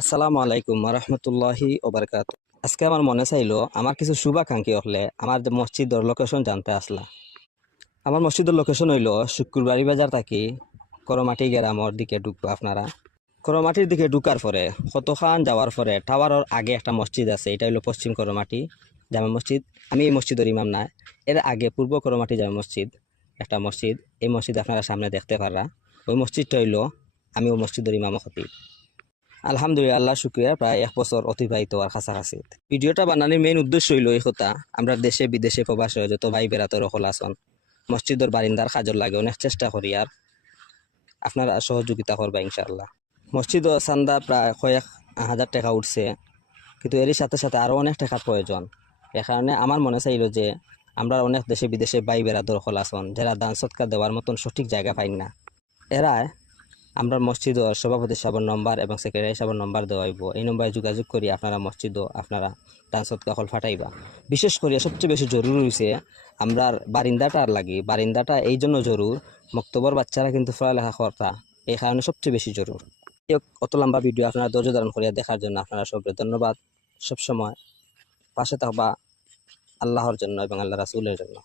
আসসালামু আলাইকুম রহমতুল্লাহি ওবরকাত। আজকে আমার মনে চাইলো আমার কিছু শুভাকাঙ্ক্ষী হলে আমার যে মসজিদের লোকেশন জানতে আসলা। আমার মসজিদের লোকেশন হইলো শুক্রবাড়ি বাজার থাকি করমাটি গ্রামের দিকে ঢুকবো আপনারা। করমাটির দিকে ঢুকার পরে কতখান যাওয়ার পরে টাওয়ারের আগে একটা মসজিদ আছে, এটা হইলো পশ্চিম করমাটি জামা মসজিদ। আমি এই মসজিদের ইমাম না, এর আগে পূর্ব করমাটি জামা মসজিদ একটা মসজিদ, এই মসজিদ আপনারা সামনে দেখতে পারা। ওই মসজিদটা হইলো আমি ওই মসজিদের ইমাম খতিব। আলহামদুলিল্লাহ, আল্লাহ শুক্রিয়া, প্রায় 1 বছর অতিবাহিত আর কাছাকাছি। ভিডিওটা বানানোর মেইন উদ্দেশ্য হইল এই কথা, আমরা দেশে বিদেশে প্রবাসে যত ভাই বেড়াতে রকল আসন মসজিদের বারিন্দার কাজর লাগে অনেক চেষ্টা করি আর আপনারা সহযোগিতা করবা ইনশাআল্লাহ। মসজিদ চান্দা প্রায় কয়েক হাজার টাকা উঠছে, কিন্তু এরই সাথে সাথে আরও অনেক টাকার প্রয়োজন। এ কারণে আমার মনে চাইল যে আমরা অনেক দেশে বিদেশে ভাই বেড়াতে রকল আসন যারা দান সৎকার দেওয়ার মতন সঠিক জায়গা পাই না, এরা আমরা মসজিদর সভাপতি সাহেবের নম্বর এবং সেক্রেটারি সাহেবের নম্বর দেওয়া হইব। এই নম্বরে যোগাযোগ করি আপনারা মসজিদও আপনারা দান সৎকা হল ফাটাইবা। বিশেষ করে সবচেয়ে বেশি জরুরি হয়েছে আমরা বারিন্দাটার লাগি। বারিন্দাটা এই জন্য জরুর, মক্তবর বাচ্চারা কিন্তু পড়ালেখা করতা, এই কারণে সবচেয়ে বেশি জরুর। অত লম্বা ভিডিও আপনারা ধৈর্য ধারণ করিয়া দেখার জন্য আপনারা সবরে ধন্যবাদ। সবসময় পাশে থাকবা আল্লাহর জন্য এবং আল্লাহ রাসূলের জন্য।